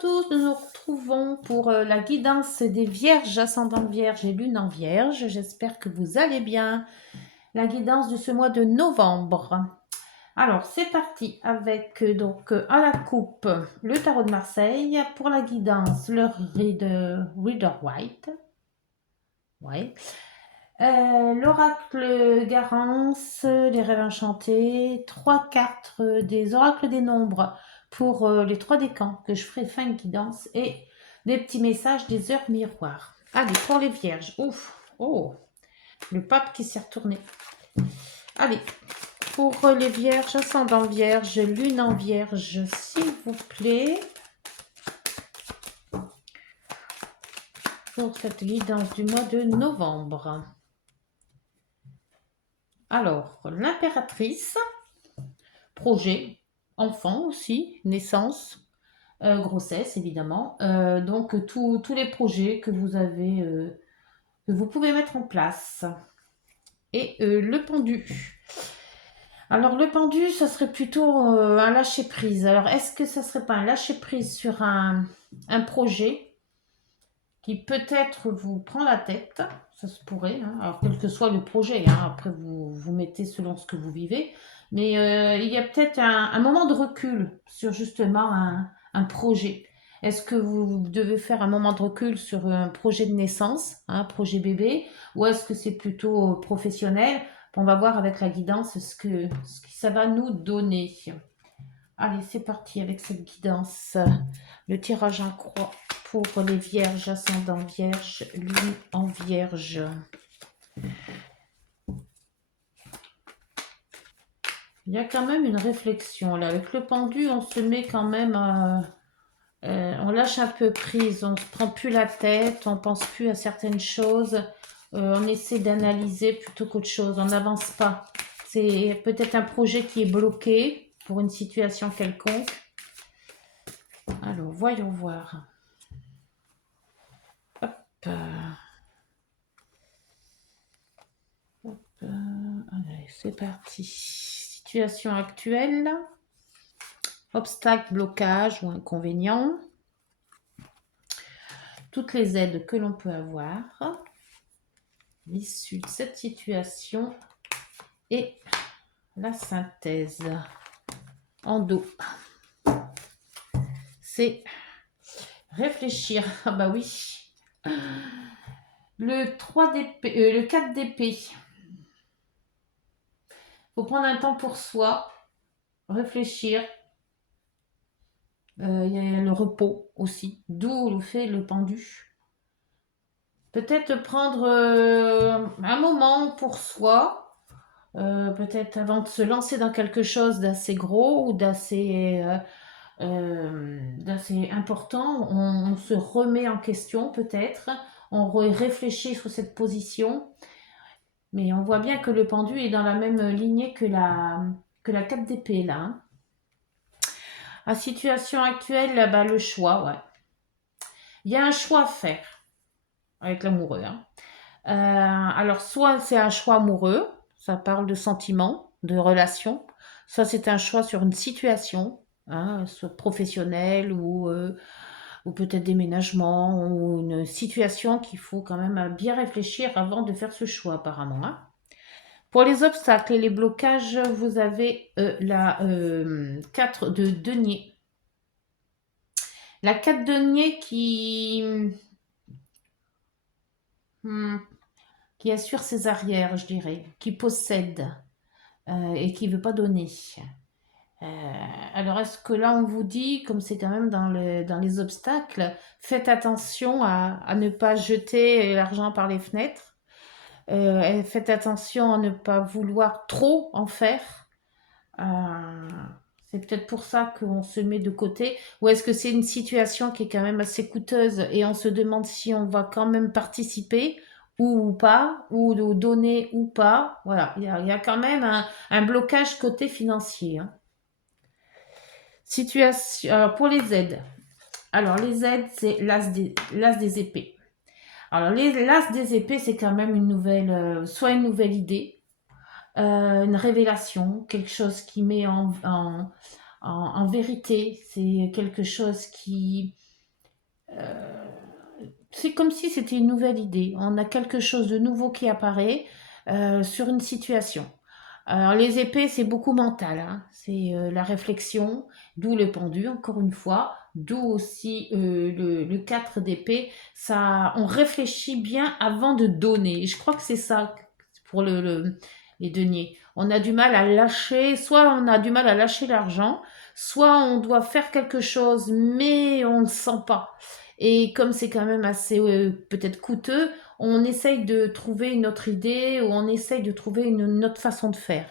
Tous, nous nous retrouvons pour la guidance des vierges, ascendant vierge et lune en vierge. J'espère que vous allez bien. La guidance de ce mois de novembre. Alors, c'est parti avec à la coupe le tarot de Marseille. Pour la guidance, le Reader White. Ouais. L'oracle Garance, les rêves enchantés, 3 cartes des oracles des nombres pour les 3 décans que je ferai fin de guidance et des petits messages des heures miroirs. Allez, pour les vierges. Ouf, oh, le pape qui s'est retourné. Allez, pour les vierges, ascendant vierge, lune en vierge, s'il vous plaît. Pour cette guidance du mois de novembre. Alors, l'impératrice, projet, enfant aussi, naissance, grossesse évidemment. Donc tous les projets que vous avez, que vous pouvez mettre en place. Et le pendu. Alors le pendu, ça serait plutôt un lâcher prise. Alors est-ce que ça serait pas un lâcher prise sur un projet qui peut-être vous prend la tête? Ça se pourrait, hein. Alors quel que soit le projet, hein. Après vous mettez selon ce que vous vivez. Mais il y a peut-être un moment de recul sur justement un projet. Est-ce que vous devez faire un moment de recul sur un projet de naissance, un projet bébé, ou est-ce que c'est plutôt professionnel? On va voir avec la guidance ce que ça va nous donner. Allez, c'est parti avec cette guidance. Le tirage en croix pour les vierges, ascendant vierge, lune en vierge. Il y a quand même une réflexion là. Avec le pendu, on se met quand même, on lâche un peu prise, on se prend plus la tête, on pense plus à certaines choses, on essaie d'analyser plutôt qu'autre chose, on n'avance pas. C'est peut-être un projet qui est bloqué pour une situation quelconque. Alors, voyons voir. Hop. Allez, c'est parti. Situation actuelle. Obstacle, blocage ou inconvénient. Toutes les aides que l'on peut avoir. L'issue de cette situation et la synthèse en dos. C'est réfléchir. Ah bah oui. Le 3 d'épée, le 4 d'épée. Faut prendre un temps pour soi, réfléchir. Il y a le repos aussi, d'où le fait le pendu. Peut-être prendre un moment pour soi, peut-être avant de se lancer dans quelque chose d'assez gros ou d'assez important, on se remet en question peut-être, on réfléchit sur cette position, mais on voit bien que le pendu est dans la même lignée que la 4 d'épée là, hein. La situation actuelle, bah, le choix, ouais. Il y a un choix à faire avec l'amoureux, hein. Alors, soit c'est un choix amoureux, ça parle de sentiments, de relations, soit c'est un choix sur une situation, hein, soit professionnelle ou peut-être déménagement, ou une situation qu'il faut quand même bien réfléchir avant de faire ce choix, apparemment, hein. Pour les obstacles et les blocages, vous avez la 4 de denier. La 4 de denier hmm, qui assure ses arrières, je dirais, qui possède et qui ne veut pas donner. Alors, est-ce que là, on vous dit, comme c'est quand même dans les obstacles, faites attention à ne pas jeter l'argent par les fenêtres. Faites attention à ne pas vouloir trop en faire. Euh, c'est peut-être pour ça qu'on se met de côté. Ou est-ce que c'est une situation qui est quand même assez coûteuse et on se demande si on va quand même participer ou pas, ou donner ou pas. Voilà, il y a quand même un blocage côté financier, hein. Situation, alors pour les aides. Alors les aides, c'est l'as des épées. Alors l'as des épées, c'est quand même une nouvelle, soit une nouvelle idée, une révélation, quelque chose qui met en vérité. C'est quelque chose c'est comme si c'était une nouvelle idée. On a quelque chose de nouveau qui apparaît sur une situation. Alors, les épées, c'est beaucoup mental, hein. C'est la réflexion, d'où le pendu, encore une fois, d'où aussi le 4 d'épée. Ça, on réfléchit bien avant de donner. Et je crois que c'est ça pour les deniers. On a du mal à lâcher, soit on a du mal à lâcher l'argent, soit on doit faire quelque chose, mais on ne le sent pas. Et comme c'est quand même assez peut-être coûteux, on essaye de trouver une autre idée ou on essaye de trouver une autre façon de faire.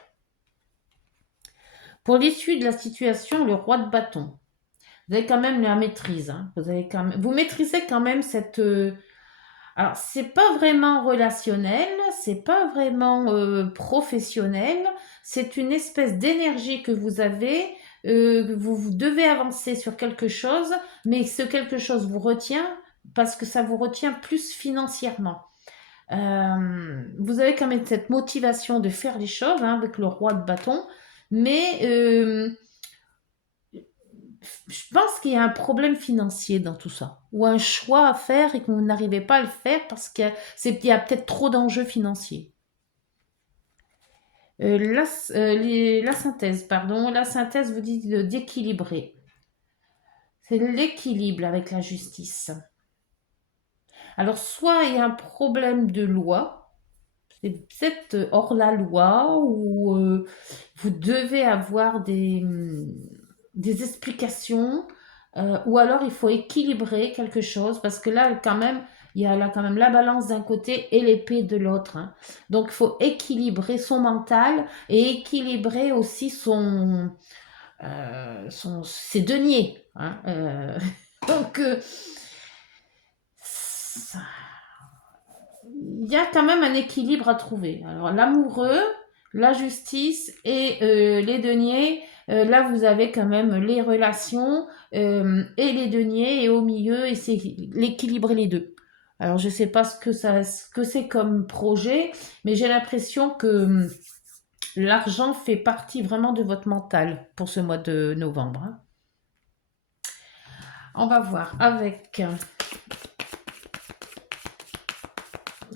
Pour l'issue de la situation, le roi de bâton. Vous avez quand même la maîtrise, hein. Vous maîtrisez quand même cette. Alors, c'est pas vraiment relationnel, c'est pas vraiment professionnel. C'est une espèce d'énergie que vous avez. Vous devez avancer sur quelque chose, mais ce quelque chose vous retient parce que ça vous retient plus financièrement. Vous avez quand même cette motivation de faire les choses, hein, avec le roi de bâton, mais je pense qu'il y a un problème financier dans tout ça, ou un choix à faire et que vous n'arrivez pas à le faire parce qu'il y a peut-être trop d'enjeux financiers. La synthèse, pardon, la synthèse vous dit d'équilibrer. C'est l'équilibre avec la justice. Alors, soit il y a un problème de loi, c'est peut-être hors la loi, ou vous devez avoir des explications, ou alors il faut équilibrer quelque chose, parce que là, quand même, il y a là quand même la balance d'un côté et l'épée de l'autre, hein. Donc, il faut équilibrer son mental et équilibrer aussi ses deniers, hein. Donc, ça- il y a quand même un équilibre à trouver. Alors, l'amoureux, la justice et les deniers, là, vous avez quand même les relations et les deniers, et au milieu, et c'est l'équilibrer les deux. Alors, je ne sais pas ce que c'est comme projet, mais j'ai l'impression que l'argent fait partie vraiment de votre mental pour ce mois de novembre, hein. On va voir avec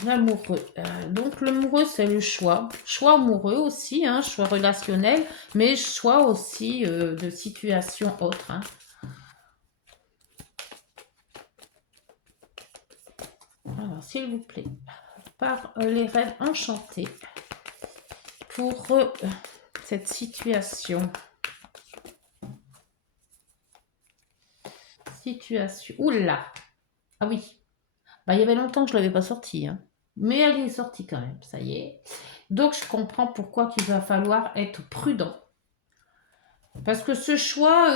l'amoureux. Donc l'amoureux, c'est le choix. Choix amoureux aussi, hein, choix relationnel, mais choix aussi de situation autre, hein. Alors, s'il vous plaît, par les rêves enchantés pour cette situation. Situation. Oula! Ah oui. Bah, il y avait longtemps que je ne l'avais pas sortie, hein. Mais elle est sortie quand même, ça y est. Donc je comprends pourquoi il va falloir être prudent. Parce que ce choix,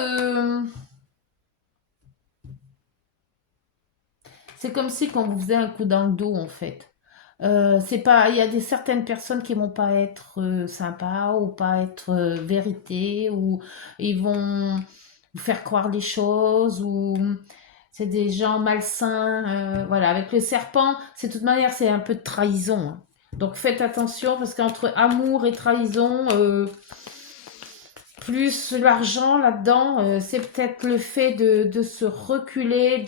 c'est comme si quand vous faisiez un coup dans le dos, en fait. C'est pas, il y a certaines personnes qui vont pas être sympas ou pas être vérité, ou ils vont vous faire croire des choses, ou c'est des gens malsains. Voilà, avec le serpent, c'est de toute manière, c'est un peu de trahison, hein. Donc faites attention parce qu'entre amour et trahison, plus l'argent là-dedans, c'est peut-être le fait de se reculer,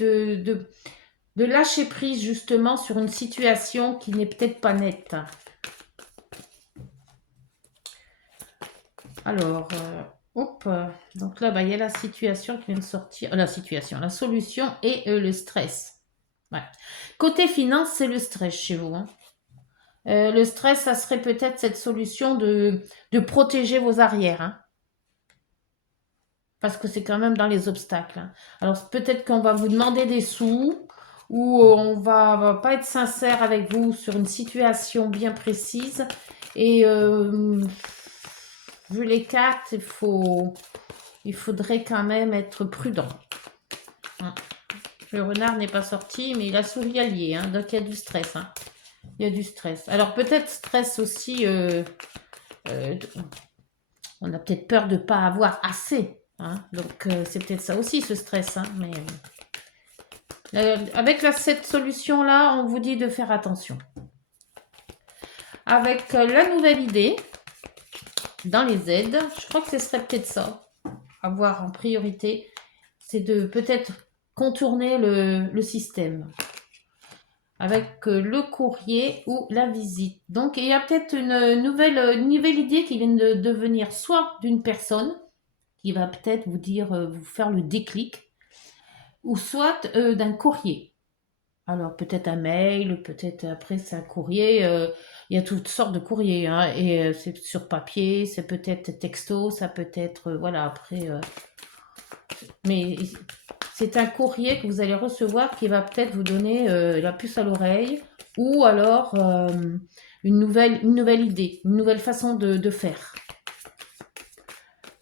de lâcher prise justement sur une situation qui n'est peut-être pas nette. Alors, hop, donc là, bah, il y a la situation qui vient de sortir, la solution et le stress. Ouais. Côté finance, c'est le stress chez vous, hein. Le stress, ça serait peut-être cette solution de protéger vos arrières, hein, parce que c'est quand même dans les obstacles, hein. Alors peut-être qu'on va vous demander des sous, ou on va pas être sincère avec vous sur une situation bien précise. Et vu les cartes, il faudrait quand même être prudent, hein. Le renard n'est pas sorti, mais il a souris allié, hein, donc il y a du stress, hein. Il y a du stress. Alors peut-être stress aussi, euh, on a peut-être peur de ne pas avoir assez, hein. Donc c'est peut-être ça aussi, ce stress, hein. Mais avec cette solution-là, on vous dit de faire attention. Avec la nouvelle idée, dans les aides, je crois que ce serait peut-être ça, à voir en priorité, c'est de peut-être contourner le système. avec le courrier ou la visite. Donc, il y a peut-être une nouvelle idée qui vient de venir soit d'une personne qui va peut-être vous dire, vous faire le déclic, ou soit d'un courrier. Alors peut-être un mail, peut-être après c'est un courrier. Il y a toutes sortes de courriers, hein, et c'est sur papier, c'est peut-être texto, ça peut être voilà après. Mais c'est un courrier que vous allez recevoir qui va peut-être vous donner la puce à l'oreille ou alors une nouvelle idée, une nouvelle façon de faire.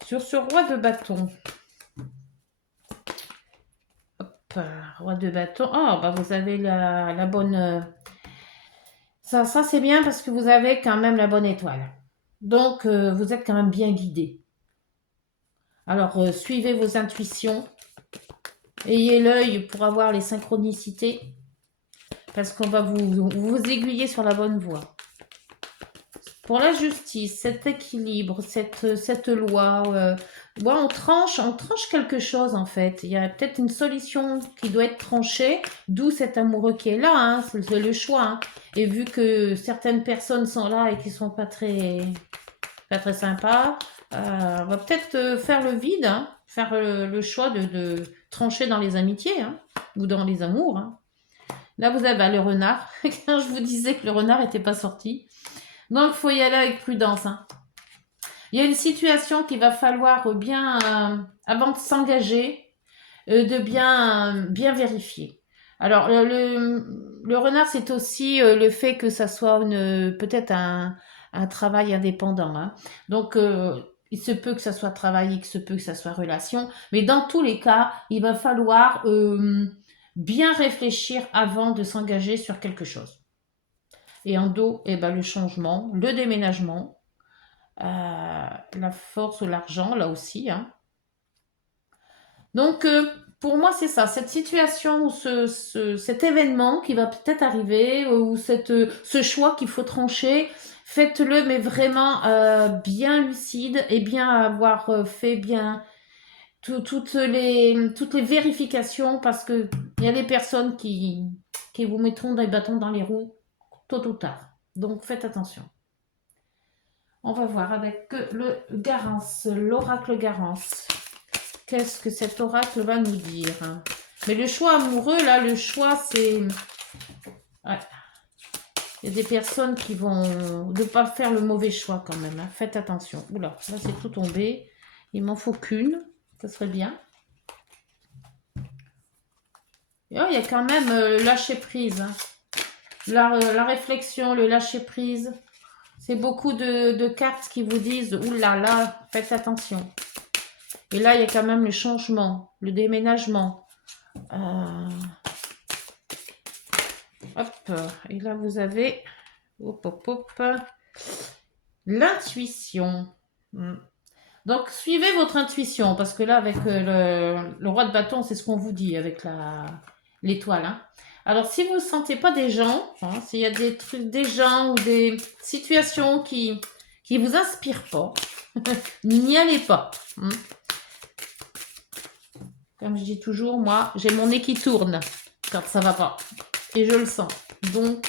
Sur ce roi de bâton, hop, roi de bâton, ah bah vous avez la bonne. Ça c'est bien parce que vous avez quand même la bonne étoile. Donc vous êtes quand même bien guidé. Alors suivez vos intuitions, ayez l'œil pour avoir les synchronicités parce qu'on va vous aiguiller sur la bonne voie. Pour la justice, cet équilibre, cette loi, on tranche quelque chose en fait. Il y a peut-être une solution qui doit être tranchée, d'où cet amoureux qui est là, hein, c'est le choix. Hein. Et vu que certaines personnes sont là et qui sont pas très sympas, on va peut-être faire le vide, hein, faire le choix de trancher dans les amitiés hein, ou dans les amours. Hein. Là, vous avez le renard. Quand je vous disais que le renard n'était pas sorti. Donc, il faut y aller avec prudence. Hein. Il y a une situation qu'il va falloir bien, avant de s'engager, de bien vérifier. Alors, le renard, c'est aussi le fait que ça soit peut-être un travail indépendant. Hein. Donc, il se peut que ça soit travail, il se peut que ça soit relation. Mais dans tous les cas, il va falloir bien réfléchir avant de s'engager sur quelque chose. Et en dos, eh ben, le changement, le déménagement, la force ou l'argent, là aussi. Hein. Donc, pour moi, c'est ça, cette situation ou cet événement qui va peut-être arriver ou ce choix qu'il faut trancher, faites-le, mais vraiment bien lucide et bien avoir fait bien toutes les vérifications parce que il y a des personnes qui vous mettront des bâtons dans les roues tôt ou tard. Donc, faites attention. On va voir avec le Garance, l'oracle Garance. Qu'est-ce que cet oracle va nous dire? Mais le choix amoureux, là, le choix, c'est... Ouais. Il y a des personnes qui vont ne pas faire le mauvais choix quand même. Hein. Faites attention. Oula, là, c'est tout tombé. Il m'en faut qu'une. Ça serait bien. Et oh, il y a quand même lâcher prise. Hein. La réflexion, le lâcher prise. C'est beaucoup de cartes qui vous disent, oulala, faites attention. Et là, il y a quand même le changement, le déménagement. Hop, et là, vous avez l'intuition. Donc, suivez votre intuition, parce que là, avec le roi de bâton, c'est ce qu'on vous dit avec l'étoile. Hein. Alors, si vous ne sentez pas des gens, hein, s'il y a des gens ou des situations qui vous inspirent pas, n'y allez pas. Hein. Comme je dis toujours, moi, j'ai mon nez qui tourne quand ça va pas. Et je le sens. Donc,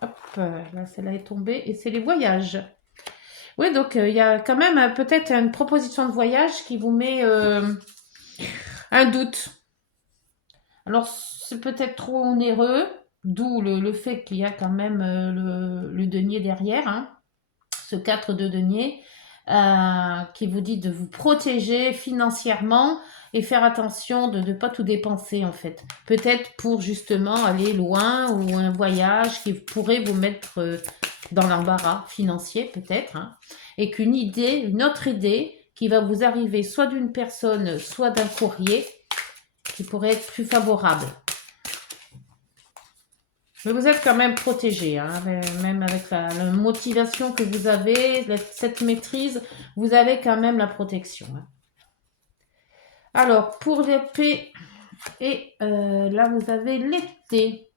hop, là, celle-là est tombée. Et c'est les voyages. Oui, donc, il y a quand même peut-être une proposition de voyage qui vous met un doute. Alors, c'est peut-être trop onéreux, d'où le fait qu'il y a quand même le denier derrière, hein, ce 4 de denier, qui vous dit de vous protéger financièrement et faire attention de ne pas tout dépenser en fait. Peut-être pour justement aller loin ou un voyage qui pourrait vous mettre dans l'embarras financier peut-être, hein, et une autre idée qui va vous arriver soit d'une personne, soit d'un courrier qui pourrait être plus favorable. Mais vous êtes quand même protégé, hein, même avec la motivation que vous avez, cette maîtrise, vous avez quand même la protection. Hein. Alors, pour l'épée, et là vous avez l'été.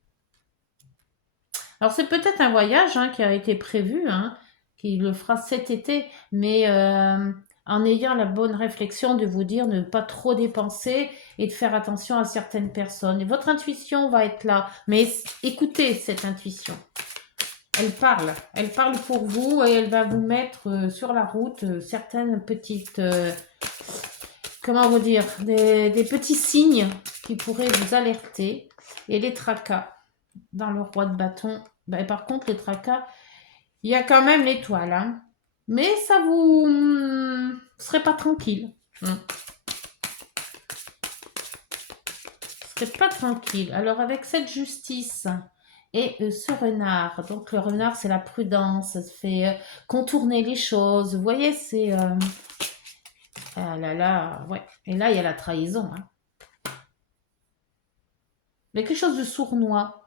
Alors, c'est peut-être un voyage hein, qui a été prévu, hein, qui le fera cet été, mais en ayant la bonne réflexion de vous dire ne pas trop dépenser et de faire attention à certaines personnes. Et votre intuition va être là, mais écoutez cette intuition. Elle parle pour vous et elle va vous mettre sur la route certaines petites, comment vous dire, des petits signes qui pourraient vous alerter. Et les tracas dans le roi de bâton, ben, par contre les tracas, il y a quand même l'étoile, hein. Mais ça vous serez pas tranquille. Vous serez pas tranquille. Alors avec cette justice et ce renard, donc le renard c'est la prudence, ça se fait contourner les choses. Vous voyez, c'est ah là là, ouais. Et là il y a la trahison, hein. Il y a quelque chose de sournois.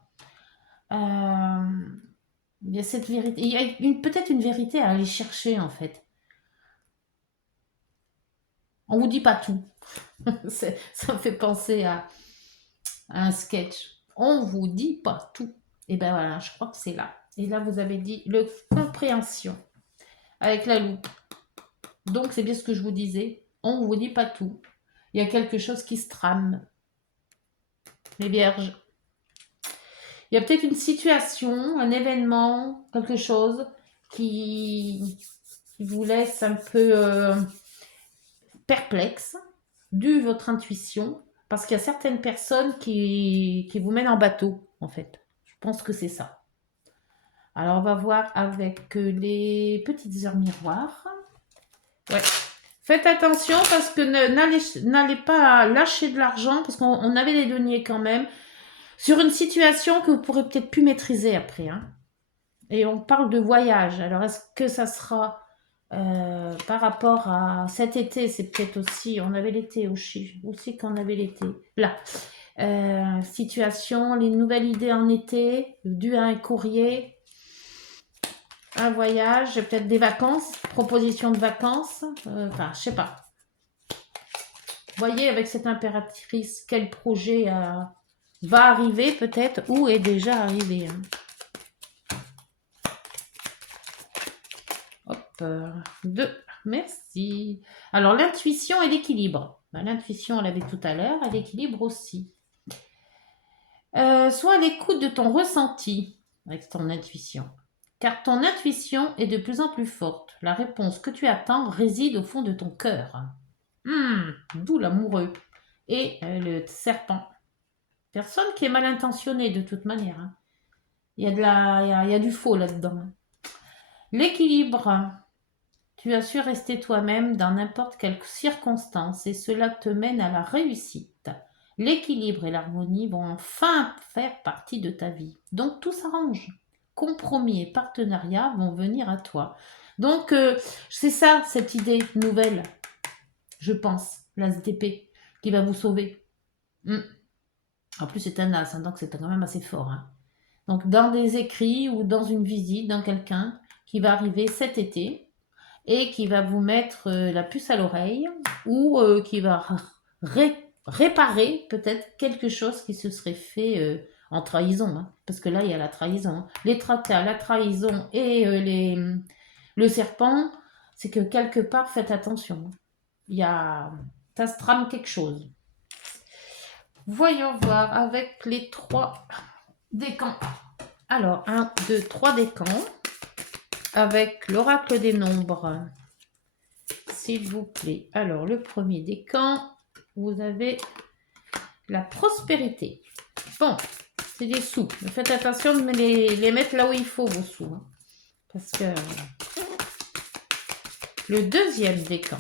Il y a cette vérité. Il y a peut-être une vérité à aller chercher en fait. On vous dit pas tout. Ça me fait penser à un sketch. On vous dit pas tout. Et ben voilà, je crois que c'est là. Et là, vous avez dit le compréhension avec la loupe. Donc, c'est bien ce que je vous disais. On vous dit pas tout. Il y a quelque chose qui se trame. Les vierges. Il y a peut-être une situation, un événement, quelque chose qui vous laisse un peu perplexe, dû votre intuition, parce qu'il y a certaines personnes qui vous mènent en bateau, en fait. Je pense que c'est ça. Alors, on va voir avec les petites heures miroirs. Ouais. Faites attention parce que n'allez pas lâcher de l'argent, parce qu'on avait les deniers quand même, sur une situation que vous pourrez peut-être plus maîtriser après, hein. Et on parle de voyage. Alors, est-ce que ça sera par rapport à cet été, c'est peut-être aussi, on avait l'été aussi qu'on avait l'été. Là, situation, les nouvelles idées en été, dû à un courrier, un voyage, peut-être des vacances, proposition de vacances, enfin, je sais pas. Voyez avec cette impératrice quel projet va arriver peut-être ou est déjà arrivé, hein. Hop, 2. Merci. Alors, l'intuition et l'équilibre. L'intuition, on l'avait tout à l'heure, et l'équilibre aussi. Sois à l'écoute de ton ressenti avec ton intuition. Car ton intuition est de plus en plus forte. La réponse que tu attends réside au fond de ton cœur. D'où l'amoureux. Et le serpent. Personne qui est mal intentionné de toute manière, hein. Il y a du faux là-dedans. L'équilibre. Tu as su rester toi-même dans n'importe quelle circonstance et cela te mène à la réussite. L'équilibre et l'harmonie vont enfin faire partie de ta vie. Donc tout s'arrange. Compromis et partenariat vont venir à toi. Donc c'est ça cette idée nouvelle, je pense, l'as d'épée, qui va vous sauver. En plus c'est un as, hein, donc c'est quand même assez fort, hein. Donc dans des écrits ou dans une visite, dans quelqu'un qui va arriver cet été, et qui va vous mettre la puce à l'oreille ou qui va réparer peut-être quelque chose qui se serait fait en trahison, hein, parce que là il y a la trahison, hein. Les tracas, la trahison et le serpent, c'est que quelque part faites attention, hein. Il y a ça se trame quelque chose. Voyons voir avec les 3 décans. Alors 1, 2, 3 décans avec l'oracle des nombres. S'il vous plaît. Alors, le premier décan, vous avez la prospérité. Bon, c'est des sous. Mais faites attention de les mettre là où il faut, vos sous, hein. Parce que le deuxième décan.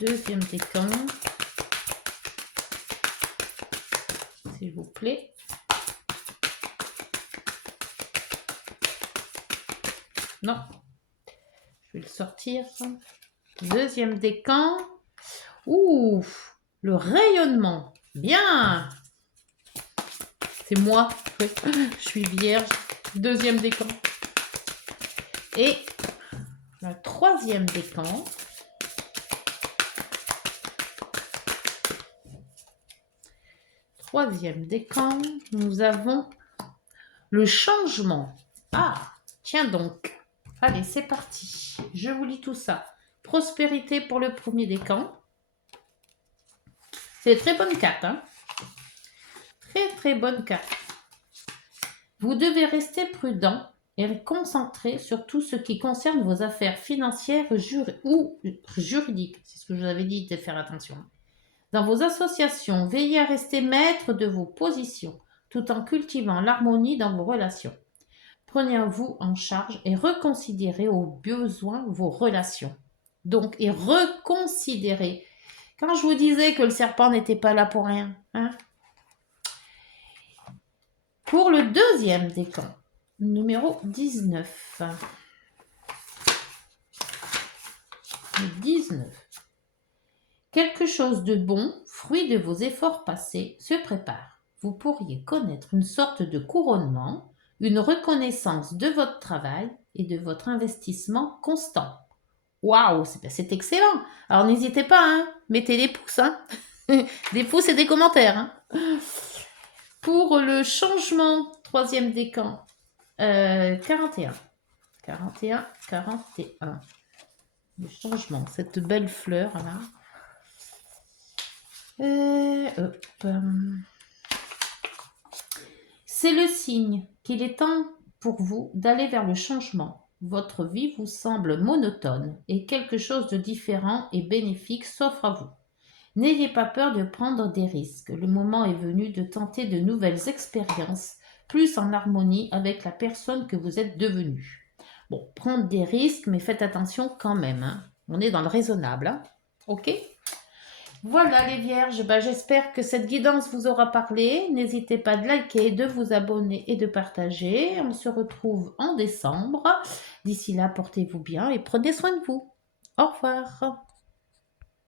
Deuxième décan. S'il vous plaît. Non. Je vais le sortir. Deuxième décan. Ouh, le rayonnement. Bien. C'est moi. Je suis vierge. Deuxième décan. Et le troisième décan. Troisième décan. Nous avons le changement. Ah, Tiens donc. Allez, c'est parti. Je vous lis tout ça. Prospérité pour le premier décan. C'est une très bonne carte, hein. Très très bonne carte. Vous devez rester prudent et concentré sur tout ce qui concerne vos affaires financières ou juridiques. C'est ce que je vous avais dit de faire attention. Dans vos associations, veillez à rester maître de vos positions tout en cultivant l'harmonie dans vos relations. Prenez-vous en charge et reconsidérez au besoin vos relations. Donc, et reconsidérez. Quand je vous disais que le serpent n'était pas là pour rien, hein? Pour le deuxième décan, numéro 19. Le 19. Quelque chose de bon, fruit de vos efforts passés, se prépare. Vous pourriez connaître une sorte de couronnement, une reconnaissance de votre travail et de votre investissement constant. Waouh, c'est excellent. Alors n'hésitez pas, hein, mettez des pouces, hein. Des pouces et des commentaires. Hein. Pour le changement, troisième décan, 41. 41, 41. Le changement, cette belle fleur là. C'est le signe qu'il est temps pour vous d'aller vers le changement. Votre vie vous semble monotone et quelque chose de différent et bénéfique s'offre à vous. N'ayez pas peur de prendre des risques. Le moment est venu de tenter de nouvelles expériences, plus en harmonie avec la personne que vous êtes devenue. Bon, prendre des risques, mais faites attention quand même. Hein. On est dans le raisonnable. Hein. Ok ? Voilà les vierges, j'espère que cette guidance vous aura parlé. N'hésitez pas de liker, de vous abonner et de partager. On se retrouve en décembre. D'ici là, portez-vous bien et prenez soin de vous. Au revoir.